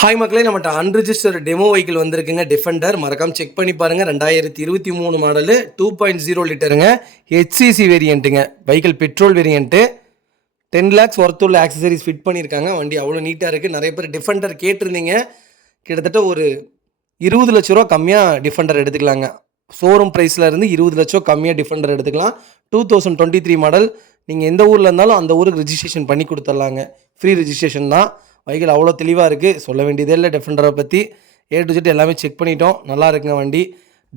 Hi மக்களே, நம்மகிட்ட unregister demo vehicle வந்திருக்குங்க. டிஃபெண்டர் மறக்காம செக் பண்ணி பாருங்கள். 2023 மாடலு 2.0 லிட்டருங்க. ஹெச்சிசி வேரியண்ட்டுங்க. Vehicle petrol variant. 10 lakhs worth உள்ள ஆக்சசரிஸ் ஃபிட் பண்ணியிருக்காங்க. வண்டி அவ்வளோ நீட்டாக இருக்குது. நிறைய பேர் டிஃபெண்டர் கேட்டிருந்தீங்க. கிட்டத்தட்ட ஒரு 20 லட்ச ரூபா கம்மியாக டிஃபெண்டர் எடுத்துக்கலாங்க. ஷோரூம் ப்ரைஸில் இருந்து 20 லட்சம் கம்மியாக டிஃபெண்டர் எடுத்துக்கலாம். 2023 மாடல். நீங்கள் எந்த ஊரில் இருந்தாலும் அந்த ஊருக்கு ரிஜிஸ்ட்ரேஷன் பண்ணி கொடுத்துட்லாங்க. ஃப்ரீ ரிஜிஸ்ட்ரேஷன் தான். வெஹிக்கிள் அவ்வளோ தெளிவாக இருக்குது. சொல்ல வேண்டியதே இல்லை. டிஃபெண்டரை பற்றி A to Z எல்லாமே செக் பண்ணிட்டோம். நல்லா இருக்குங்க வண்டி.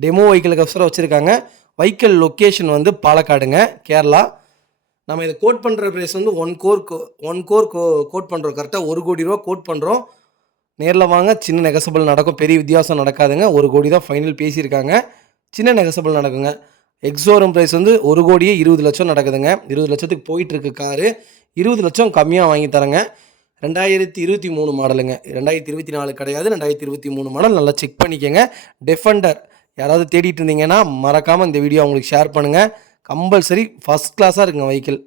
டெமோ வெஹிக்கிளுக்கு அவசரம் வச்சுருக்காங்க. வெஹிக்கிள் லொக்கேஷன் வந்து பாலக்காடுங்க, கேரளா. நம்ம இதை கோட் பண்ணுற ப்ரைஸ் வந்து ஒன் கோர் கோட் பண்ணுறோம். கரெக்டாக 1 கோடி ரூபா கோட் பண்ணுறோம். நேரில் வாங்க, சின்ன நெகசபிள் நடக்கும். பெரிய வித்தியாசம் நடக்காதுங்க. 1 கோடி தான் ஃபைனல் பேசியிருக்காங்க. சின்ன நெகசபிள் நடக்குங்க. எக்ஸோரூம் ப்ரைஸ் வந்து 1 கோடியே 20 லட்சம் நடக்குதுங்க. 20 லட்சத்துக்கு போயிட்டுருக்கு காரு. 20 லட்சம் கம்மியாக வாங்கி தரேங்க. 2023 மாடலுங்க. 2024 கிடையாது, 2023 மாடல். நல்லா செக் பண்ணிக்கோங்க. டிஃபெண்டர் யாராவது தேடிட்டு இருந்தீங்கன்னா மறக்காமல் இந்த வீடியோ உங்களுக்கு ஷேர் பண்ணுங்கள். கம்பல்சரி ஃபஸ்ட் கிளாஸாக இருக்குங்க வெஹிக்கிள்.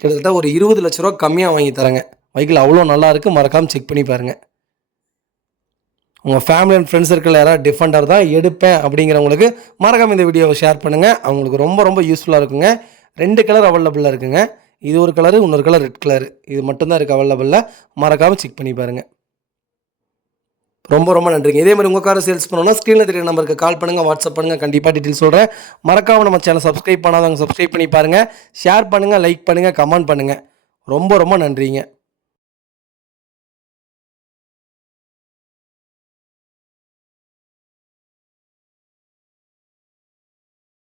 கிட்டத்தட்ட ஒரு 20 லட்ச ரூபா கம்மியாக வாங்கி தரேங்க. வெஹிக்கிள் அவ்வளோ நல்லா இருக்குது. மறக்காமல் செக் பண்ணி பாருங்கள். உங்கள் ஃபேமிலி அண்ட் ஃப்ரெண்ட்ஸ் சர்க்கிள் யாராவது டிஃபெண்டர் தான் எடுப்பேன் அப்படிங்கிறவங்களுக்கு மறக்காமல் இந்த வீடியோவை ஷேர் பண்ணுங்கள். அவங்களுக்கு ரொம்ப ரொம்ப யூஸ்ஃபுல்லாக இருக்குங்க. 2 கலர் அவைலபிளாக இருக்குங்க. இது ஒரு கலரு, இன்னொரு கலர் ரெட் கலரு. இது மட்டும்தான் இருக்குது அவைலபிளில். மறக்காமல் செக் பண்ணி பாருங்கள். ரொம்ப ரொம்ப நன்றிங்க. இதே மாதிரி உங்கள் காரை சேல்ஸ் பண்ணணும்னா ஸ்க்ரீனில் தெரிய நம்பருக்கு கால் பண்ணுங்கள், வாட்ஸ்அப் பண்ணுங்கள். கண்டிப்பாக டீட்டெயில் சொல்கிறேன். மறக்காமல் நம்ம சேனல் சப்ஸ்கிரைப் பண்ணாதவங்க சப்ஸ்கிரைப் பண்ணி பாருங்கள். ஷேர் பண்ணுங்கள், லைக் பண்ணுங்கள், கமெண்ட் பண்ணுங்கள். ரொம்ப ரொம்ப நன்றிங்க.